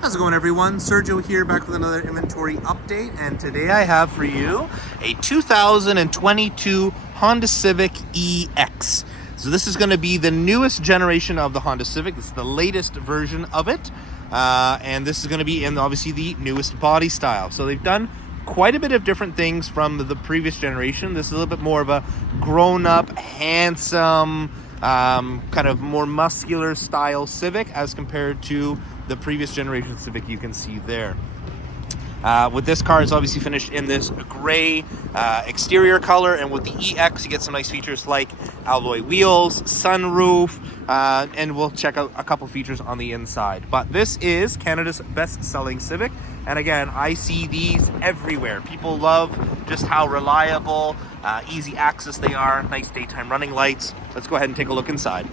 How's it going, everyone? Sergio here, back with another inventory update, and today I have for you a 2022 Honda Civic EX. So this is going to be the newest generation of the Honda Civic. This is the latest version of it, and this is going to be in obviously the newest body style. So they've done quite a bit of different things from the previous generation. This is a little bit more of a grown-up, handsome, kind of more muscular style Civic as compared to the previous generation Civic you can see there. With this car, it's obviously finished in this gray exterior color, and with the EX you get some nice features like alloy wheels, sunroof, and we'll check out a couple features on the inside. But this is Canada's best-selling Civic, and again, I see these everywhere. People love just how reliable, easy access they are, nice daytime running lights. Let's go ahead and take a look inside.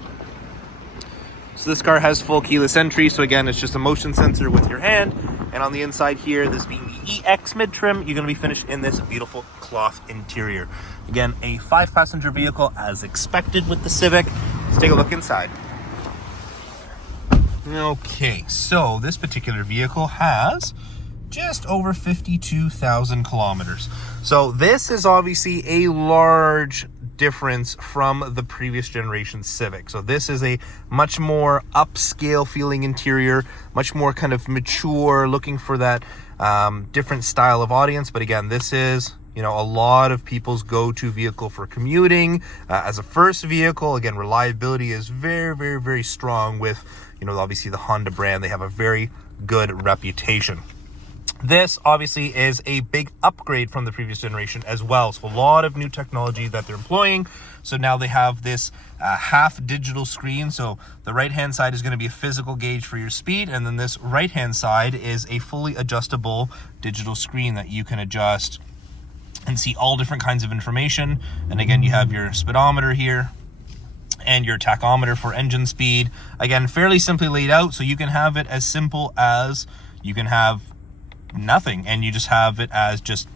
So this car has full keyless entry, so again, it's just a motion sensor with your hand. And on the inside here, this being the EX mid-trim, you're going to be finished in this beautiful cloth interior. Again, a 5-passenger vehicle as expected with the Civic. Let's take a look inside. Okay, so this particular vehicle has just over 52,000 kilometers. So this is obviously a large difference from the previous generation Civic. So this is a much more upscale feeling interior, much more kind of mature, looking for that different style of audience. But again, this is, you know, a lot of people's go-to vehicle for commuting as a first vehicle. Again, reliability is very, very, very strong with, you know, obviously the Honda brand. They have a very good reputation. This obviously is a big upgrade from the previous generation as well. So a lot of new technology that they're employing. So now they have this half digital screen. So the right hand side is going to be a physical gauge for your speed, and then this right hand side is a fully adjustable digital screen that you can adjust and see all different kinds of information. And again, you have your speedometer here and your tachometer for engine speed. Again, fairly simply laid out, so you can have it as simple as you can have nothing, and you just have it as just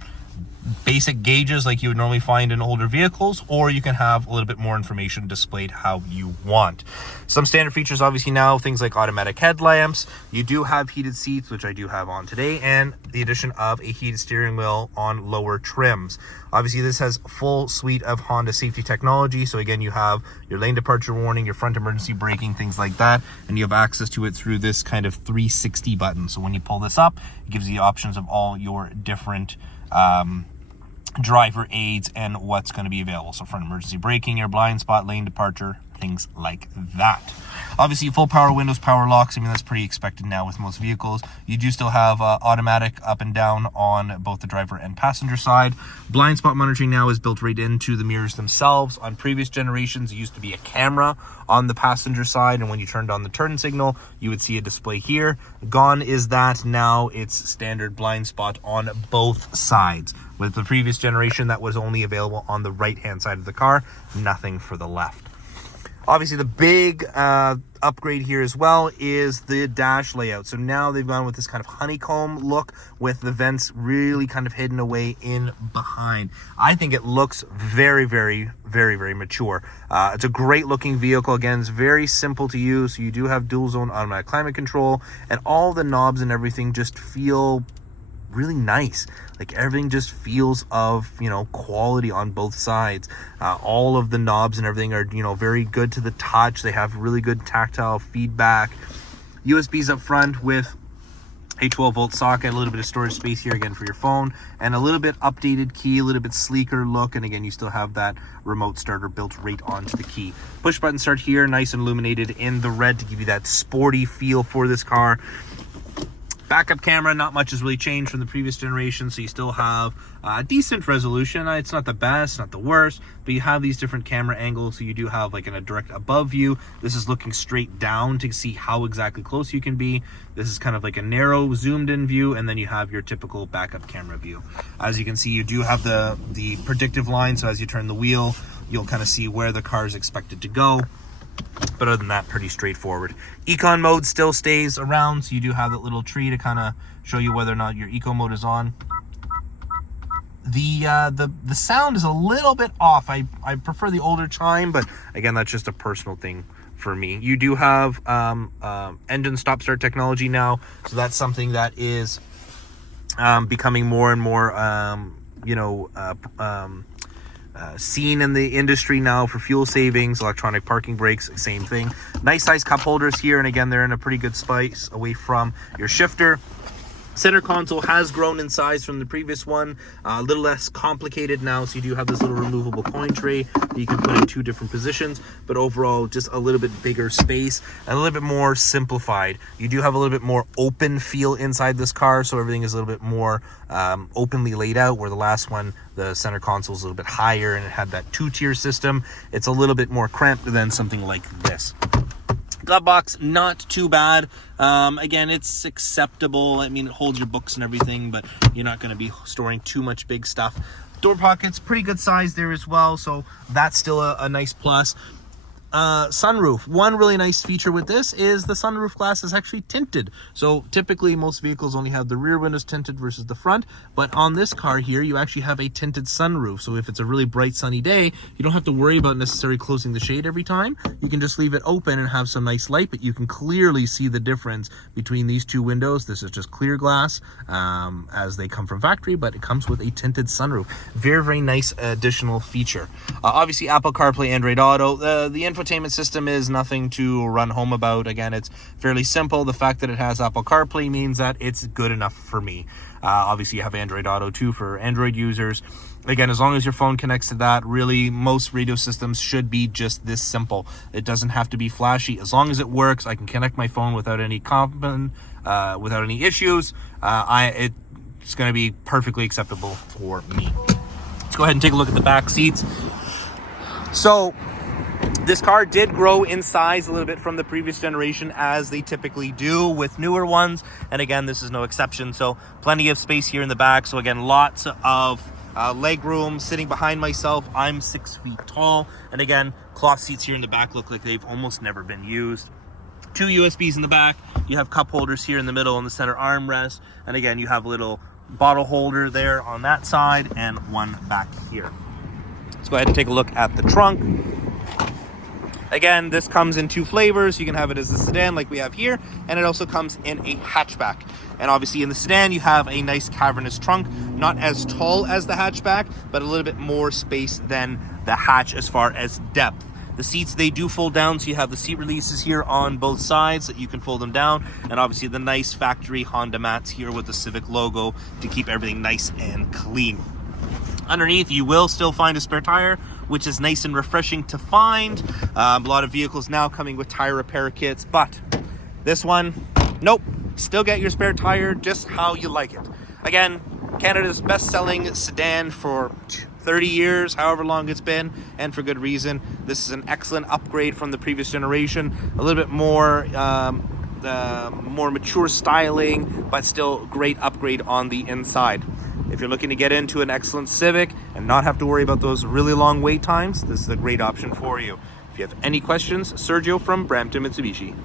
basic gauges like you would normally find in older vehicles, or you can have a little bit more information displayed how you want. Some standard features obviously now, things like automatic headlamps. You do have heated seats, which I do have on today, and the addition of a heated steering wheel on lower trims. Obviously this has full suite of Honda safety technology. So again, you have your lane departure warning, your front emergency braking, things like that, and you have access to it through this kind of 360 button. So when you pull this up, it gives you the options of all your different driver aids and what's going to be available. So front emergency braking, your blind spot, lane departure, things like that. Obviously full power windows, power locks. I mean, that's pretty expected now with most vehicles. You do still have automatic up and down on both the driver and passenger side. Blind spot monitoring now is built right into the mirrors themselves. On previous generations, it used to be a camera on the passenger side, and when you turned on the turn signal, you would see a display here. Gone is that. Now it's standard blind spot on both sides. With the previous generation, that was only available on the right hand side of the car, nothing for the left. Obviously the big upgrade here as well is the dash layout. So now they've gone with this kind of honeycomb look with the vents really kind of hidden away in behind. I think it looks very, very, very, very mature. It's a great looking vehicle. Again, it's very simple to use. So you do have dual zone automatic climate control, and all the knobs and everything just feel really nice. Like everything just feels of, you know, quality on both sides. All of the knobs and everything are, you know, very good to the touch. They have really good tactile feedback. USBs up front with a 12-volt socket, a little bit of storage space here again for your phone, and a little bit updated key, a little bit sleeker look. And again, you still have that remote starter built right onto the key. Push button start here, nice and illuminated in the red to give you that sporty feel for this car. Backup camera, not much has really changed from the previous generation, so you still have a decent resolution. It's not the best, not the worst, but you have these different camera angles, so you do have like a direct above view. This is looking straight down to see how exactly close you can be. This is kind of like a narrow zoomed in view, and then you have your typical backup camera view. As you can see, you do have the predictive line, so as you turn the wheel, you'll kind of see where the car is expected to go. But other than that, pretty straightforward. Econ mode still stays around, so you do have that little tree to kind of show you whether or not your eco mode is on. The sound is a little bit off. I prefer the older chime, but again, that's just a personal thing for me. You do have engine stop start technology now, so that's something that is becoming more and more seen in the industry now for fuel savings. Electronic parking brakes, same thing. Nice size cup holders here, and again, they're in a pretty good space away from your shifter. Center console has grown in size from the previous one, a little less complicated now, so you do have this little removable coin tray that you can put in 2 different positions, but overall just a little bit bigger space and a little bit more simplified. You do have a little bit more open feel inside this car, so everything is a little bit more openly laid out, where the last one, the center console is a little bit higher and it had that 2-tier system. It's a little bit more cramped than something like this. Glove box, not too bad. Again, it's acceptable. I mean, it holds your books and everything, but you're not going to be storing too much big stuff. Door pockets, pretty good size there as well, so that's still a nice plus. Sunroof. One really nice feature with this is the sunroof glass is actually tinted. So typically most vehicles only have the rear windows tinted versus the front, but on this car here you actually have a tinted sunroof. So if it's a really bright sunny day, you don't have to worry about necessarily closing the shade every time. You can just leave it open and have some nice light, but you can clearly see the difference between these 2 windows. This is just clear glass as they come from factory, but it comes with a tinted sunroof. Very, very nice additional feature. Obviously Apple CarPlay, Android Auto. The infotainment system is nothing to run home about. Again, it's fairly simple. The fact that it has Apple CarPlay means that it's good enough for me. Obviously you have Android Auto too for Android users. Again, as long as your phone connects to that, really most radio systems should be just this simple. It doesn't have to be flashy. As long as it works, I can connect my phone without any without any issues. It's going to be perfectly acceptable for me. Let's go ahead and take a look at the back seats. So this car did grow in size a little bit from the previous generation, as they typically do with newer ones. And again, this is no exception. So plenty of space here in the back. So again, lots of leg room. Sitting behind myself, I'm 6 feet tall. And again, cloth seats here in the back look like they've almost never been used. 2 USBs in the back. You have cup holders here in the middle on the center armrest. And again, you have a little bottle holder there on that side and one back here. Let's go ahead and take a look at the trunk. Again, this comes in 2 flavors. You can have it as a sedan like we have here, and it also comes in a hatchback. And obviously in the sedan, you have a nice cavernous trunk, not as tall as the hatchback, but a little bit more space than the hatch as far as depth. The seats, they do fold down, so you have the seat releases here on both sides that you can fold them down, and obviously the nice factory Honda mats here with the Civic logo to keep everything nice and clean. Underneath, you will still find a spare tire, which is nice and refreshing to find. A lot of vehicles now coming with tire repair kits, but this one, nope. Still get your spare tire just how you like it. Again, Canada's best-selling sedan for 30 years, however long it's been, and for good reason. This is an excellent upgrade from the previous generation. A little bit more mature styling, but still great upgrade on the inside. If you're looking to get into an excellent Civic and not have to worry about those really long wait times, this is a great option for you. If you have any questions, Sergio from Brampton Mitsubishi.